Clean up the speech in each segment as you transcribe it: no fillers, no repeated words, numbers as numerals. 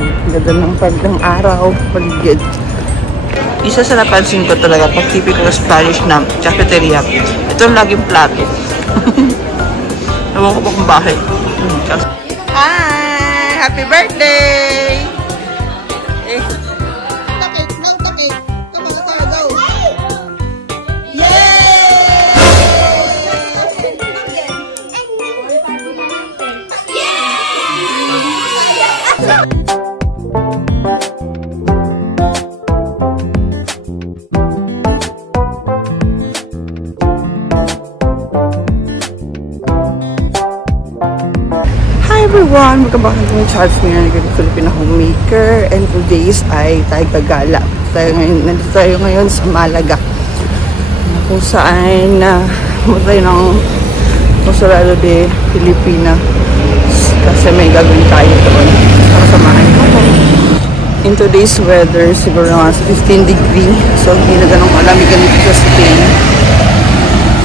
Ganda ng pagdang araw, paligid. Isa sa napansin ko talaga pag typical Spanish na cafeteria, ito ang laging plato. Ewan ko pa kung bakit. Hi! Happy birthday! Eh. Takit! No, takit! Come on, let's go! Yay! Hi everyone! Welcome back to my channel. Ngayon ay Filipino homemaker and today's ay tayo gagala. Nandito tayo ngayon sa Malaga kung saan tayo ng Consulado de Filipina kasi may gagawin tayo doon para samahan ko. In today's weather siguro nga 15 degree, so hindi na ganun malamig ganito sa Spain,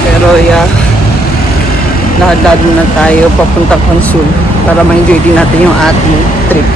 pero yeah, lahat-lahat na tayo papuntang Consul para ma-enjoy din natin yung ating trip.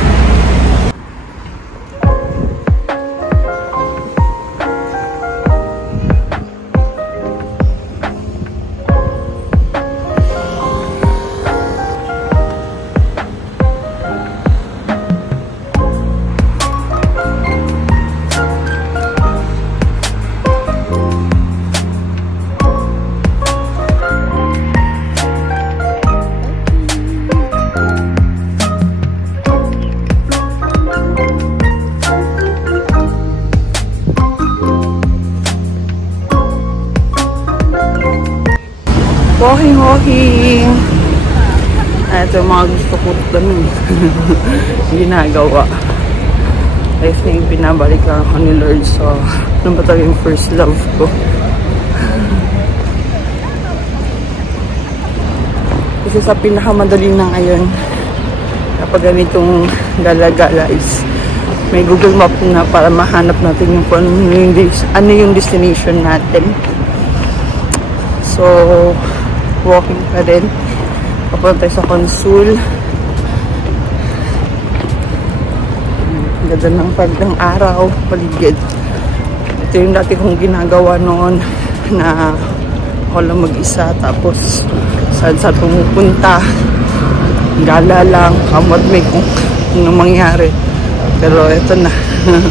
Walking! Ito yung mga gusto ko doon ginagawa. I think pinabalik lang ako ni Lord, so ano ba talaga yung first love ko? Kasi sa pinakamadali na ngayon kapag ganitong gala-gala is may Google Map na para mahanap natin yung ano yung destination natin. So walking pa rin papunta sa Consul. Ganda ng pagdang araw, paligid. Ito yung dati kong ginagawa noon na ako lang mag-isa, tapos saan pumupunta, gala lang, kamot may kung ano mangyari. Pero ito na,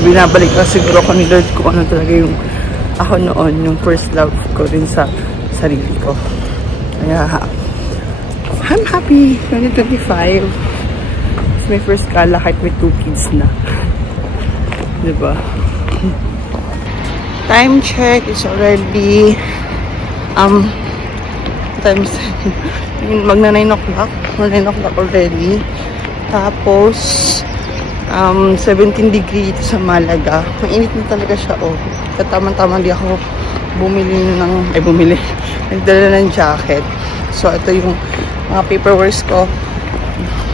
binabalik lang siguro ko ni Lord kung ano talaga yung ako noon, yung first love ko rin sa sarili ko. Kaya, I'm happy. 2025. It's my first gala kahit may 2 kids na. Diba? Time check is already magna 9 o'clock. 9 o'clock already. Tapos 17 degree ito sa Malaga. Mainit na talaga siya. Katamang-tama di ako bumili. Nagdala ng jacket. So, ito yung mga paperworks ko.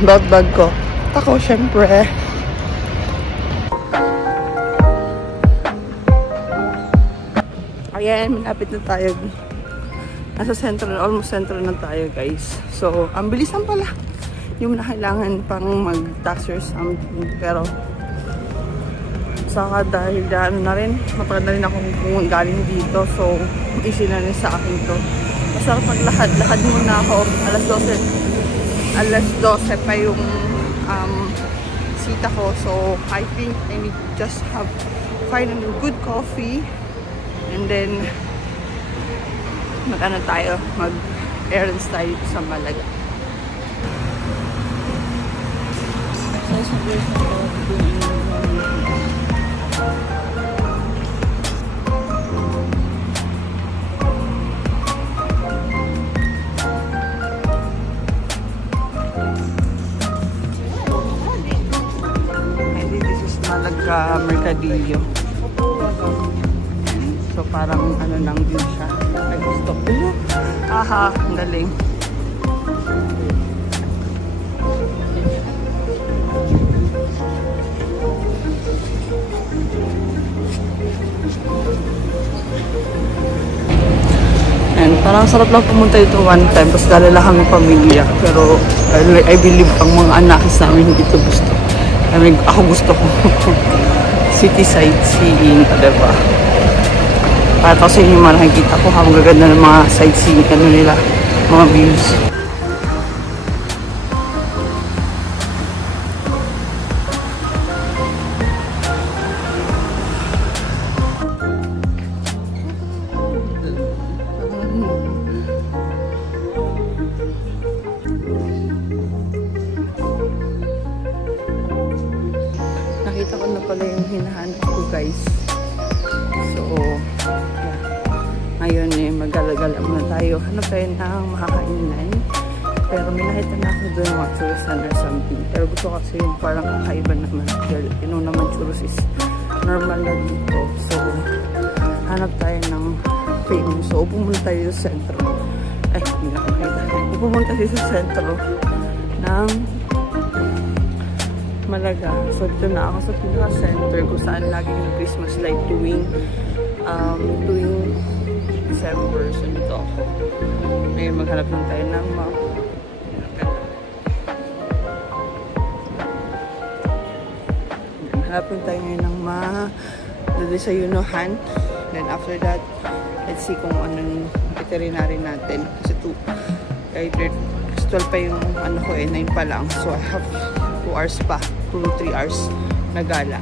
Bag ko. Ako, syempre. Ayan, malapit na tayo. Nasa central, almost central na tayo, guys. So, ang bilisan pala. Yung na kailangan pang mag-taxi or something. Pero, saka dahil na rin, matagal na rin akong galing dito. So, easy na rin sa akin to. Basta maglakad muna ako. Alas 12 pa yung sita ko. So, I think I need to just find a good coffee. And then, mag-errands tayo sa Malaga. Malaga Mercadillo. So parang ano lang din siya. Ay gusto ko. Aha, ang galing. And parang sarap lang pumunta dito one time. Tapos dalala kami pamilya. Pero I believe ang mga anak namin hindi ito gusto. Ako gusto ko. City sightseeing, diba? Para kasi yung mga nakikita ko, habang gaganda ng mga sightseeing, ano nila, mga views. Nakita ko na pala yung hinahanap ko, guys. So, yeah. Ngayon magala-gala muna tayo. Hanap tayo ng makakainan. Pero may nakita na ako doon mga churros or something. Pero gusto kasi yung parang kakaiba naman. You know naman churros is normal na dito. So, hanap tayo ng famous. So, pumunta tayo sa sentro. Ay, hindi na makita. Pumunta tayo sa sentro ng Malaga. So, dito na ako sa pinaka-center kung saan laging yung Christmas light tuwing December. So, dito ako. Ngayon, maghanap lang tayo ng hanapin tayo ngayon ng desayunohan. Then, after that, let's see kung anong itinerary natin. Kasi 12 pa yung ano ko 9 pa lang. So, I have 2 hours pa. 2 to 3 hours na gala.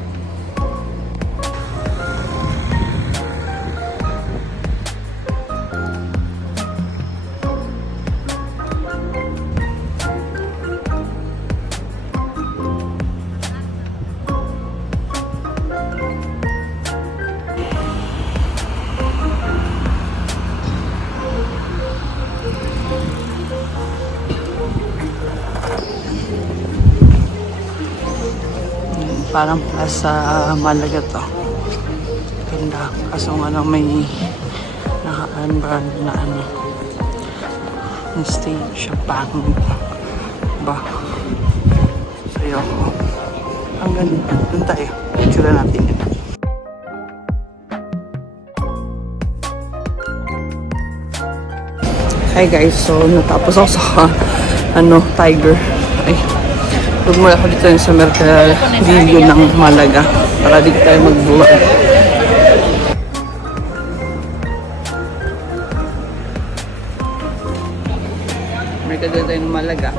Parang sa Malaga to. Ganda. Kaso nga may naka-unbrand na yung stage. Bang. Ba? Sayo ko. Ang ganda. Doon tayo. Picture natin yun. Hi guys. So, natapos ako sa Tiger. Ay. Pagmula ko dito sa Mercadillo ng Malaga para dito tayo mag-vlog. Mercadillo tayo ng Malaga.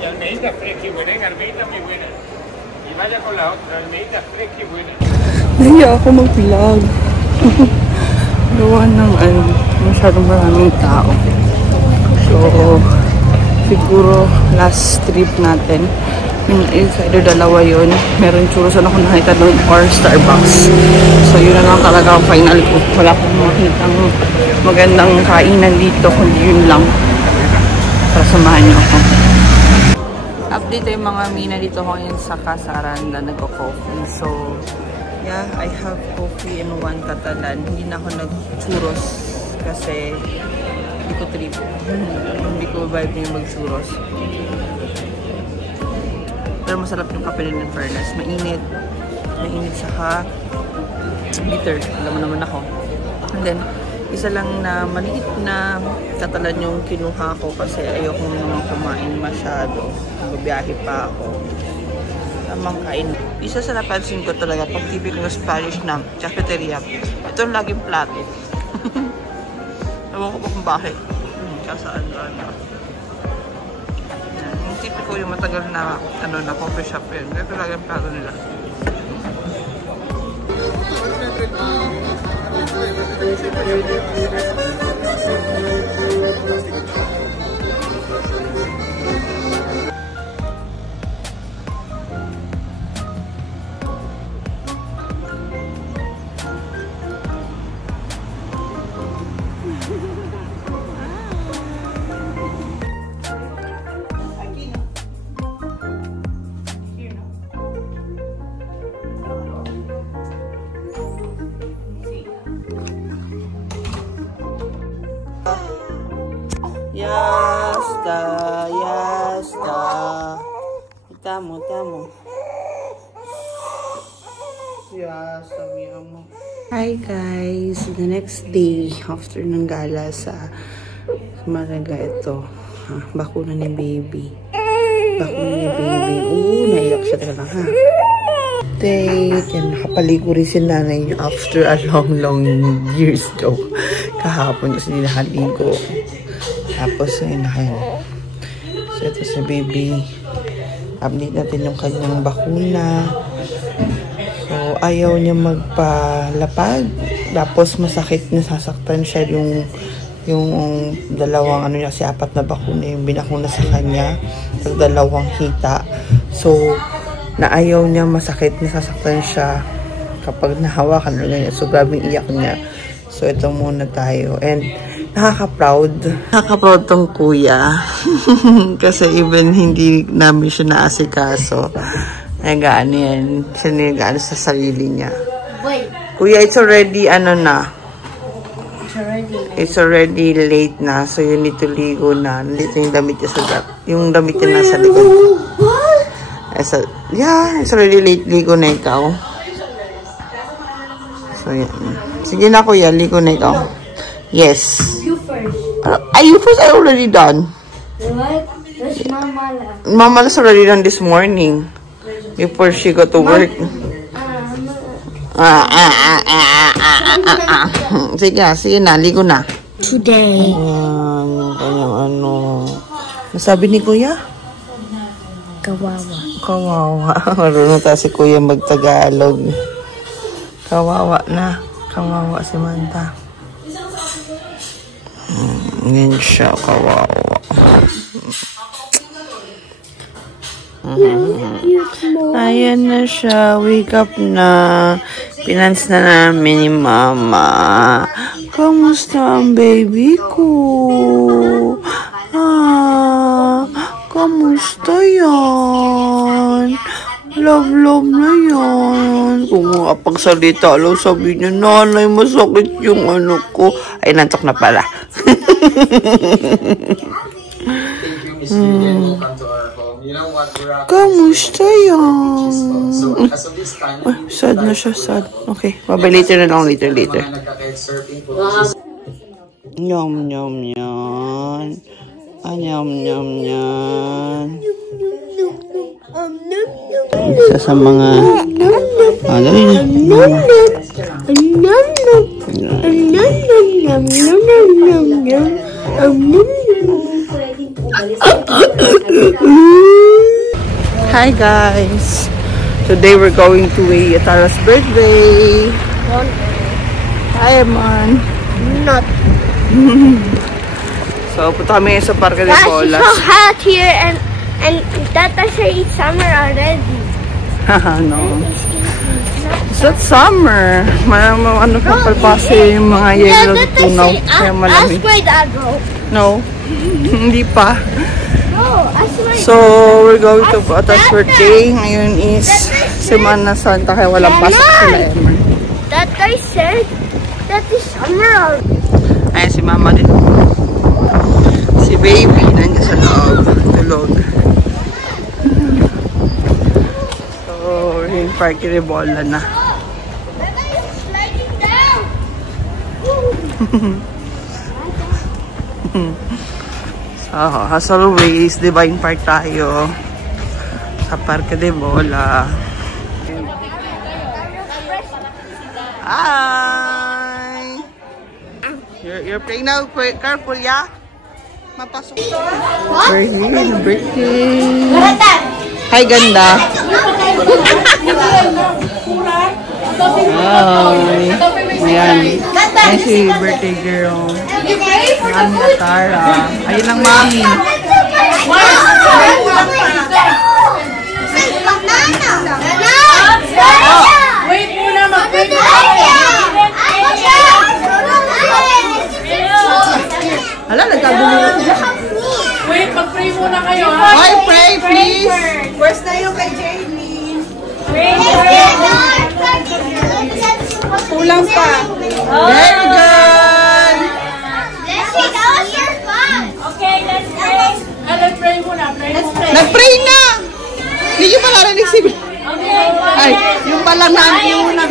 Almejitas fresca y buena, almejitas muy buena. Y vaya con la otra, almejitas fresca y buena. Nahiya ako mag-vlog. Gawa ng masyadong maraming tao. So, siguro last trip natin, either dalawa yun. Meron churros na ako nakita doon or Starbucks. So, yun na lang talaga ang final ko. Wala akong makitang magandang kainan dito, kundi yun lang. Para samahan niyo ako. Update yung mga mina dito ngayon sa kasaran na nagko-coffee. So, yeah, I have coffee and 1 Catalan. Hindi na ako nag-churros kasi hindi ko trip. Hindi ko vibe yung mag-churros. Pero masarap yung kape nila in fairness. Mainit. Mainit saka bitter. Alam mo naman ako. And then, isa lang na maliit na Catalan yung kinuha ko kasi ayoko naman kumain masyado. Magbiyahe pa ako. Tamang kain. Isa sa napansin ko talaga pag typical Spanish na cafeteria, ito ang laging plato. Ewan ko pa kung bakit. Kasaan ba na. Yung typical yung matagal na na coffee shop yun. Ito laging plato nila. Yasta, yasta. Tamo. Yes, mo. Hi guys, the next day after ng gala sa Malaga ito. Bakuna ni baby. Naiyak siya talaga ha. Date. Yan, nakapaligo rin si nanay niya after a long years daw. Kahapon kasi hindi nakaligo. Tapos ayun na kayo. So ito si baby. Update natin yung kanyang bakuna. So ayaw niya magpalapag. Tapos masakit, nasasaktan siya yung dalawang ano niya, kasi 4 na bakuna yung binakuna sa kanya. Pag 2 hita. So na ayaw niya, masakit, nasasaktan siya kapag nahawakan or ganyan. So grabing iyak niya. So ito muna tayo. And nakaka-proud tong kuya. Kasi even hindi namin siya naasikaso, nag-ano yan, siya nag-ano sa sarili niya. Kuya, it's already it's already late na, so you need to ligo na. Nandito yung damit niya yung damit niya nasa likod. Yeah, it's already late. Ligo na ikaw. So yan. Sige na kuya, ligo na ikaw. Yes. You first. You first? I already done. What? That's Mama. Mama's already done this morning. Before she go to work. Sige na, ligo na. Today. Kanyang ano. Nasabi ni kuya? Kawawa. Marunong tayo si kuya magtagalog. Kawawa na. Kawawa si Manta. Ngayon siya, kawawa. Ayan na siya. Wake up na. Pinans na namin ni Mama. Kamusta ang baby ko? Kamusta yan? Love na yan. Kung makapagsalita, sabi niya, nanay, masakit yung ano ko. Ay, nantok na pala. Kamusta yan? Sad na siya, sad. Okay, babay later na lang, later. Yum yan. Yan. Isa sa mga dali na. Hi guys. Today we're going to Tara's birthday. Hi Eman. Not. So punta kami sa Parque de Bolas. It's so hot here and Tata said it's summer already. No. It's not summer. Ano pa palpase yung mga yellow tunaw. Kaya malamig. Ask my dad, bro. No. Hindi pa. No, ask my So, we're going to Tata's birthday. Ngayon is Semana Santa, kaya walang pasok sila Eman. Tata said that is summer already. Ayan si Mama din. Si baby, nandiyan sa loob. Tulog. So, we're in Parque de Bola na. So, as always, Divine Park tayo. Sa Parque de Bola. Hi! You're playing now. Careful, yeah? Mapasok. Birthday. Hi, ganda. Hi. Ayan. Ayan si birthday girl. Mami at Tara. Ayun ang mami. Wait muna, mag-pray. Hala, nagkagulo na siya. Wait, mag-pray muna kayo. Hi, pray, please. First na yung kay Jamie. Kulang pa. Very good. Okay, let's pray. Let's pray muna. Let's pray. Nag-pray na. Hindi nyo pala narinig si... Ay, yung palang yung nag...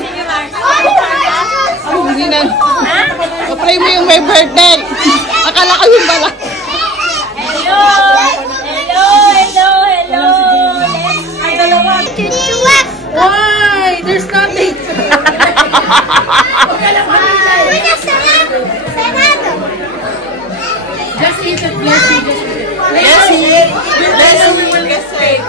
Hindi na... Pray mo yung may birthday. Akala ko yung pala. Hello! Hello! Hello! Hello! Ay, dalawa. Why? There's nothing. Just eat it, bless you. Yes, yes, we will get straight.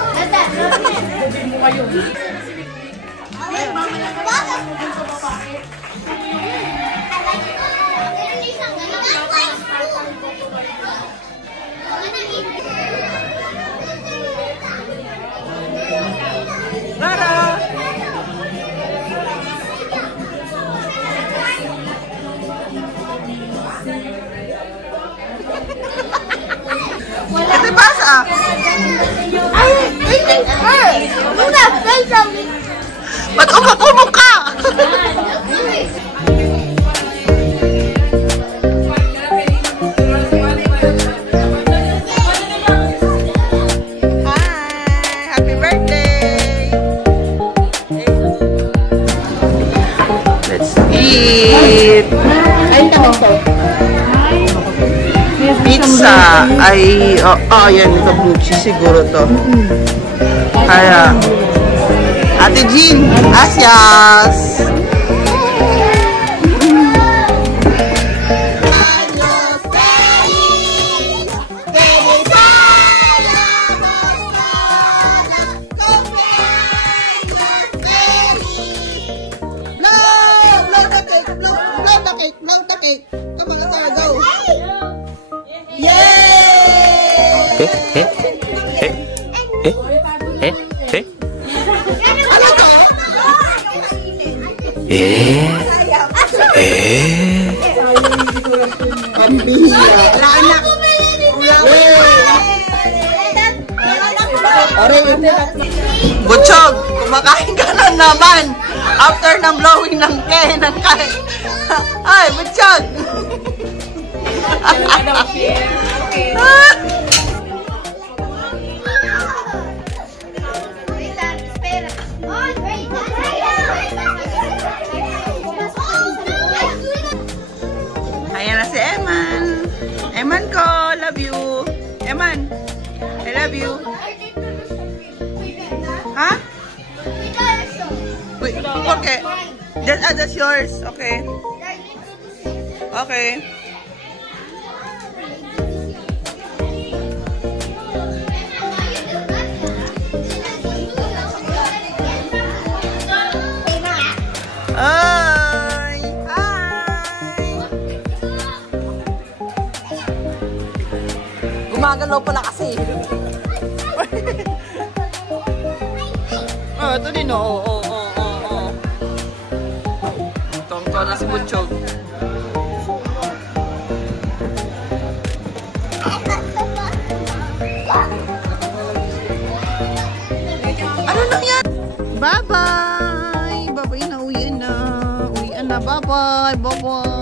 Lara! ¿Qué te pasa? Ba't umupo ka? Happy birthday! Let's eat! Pizza ay yan kabuchi siguro to. Kaya Ate Jean, gracias. Blow the cake. Come on, Tara, go. Yay! Butchog, kumakain ka na naman after ng blowing ng cake. Ay, Butchog! Ayan na si Eman. Eman ko, love you. Eman, I love you. Ha? Wait, okay. That's yours. Okay. Okay. Hi! Hi! Gumagalaw pala kasi. Ito din, oo. Tongtong na si Butchog. Ano lang yan? Bye-bye! Bye-bye na, uwian na. Uwian na, bye-bye! Bye-bye!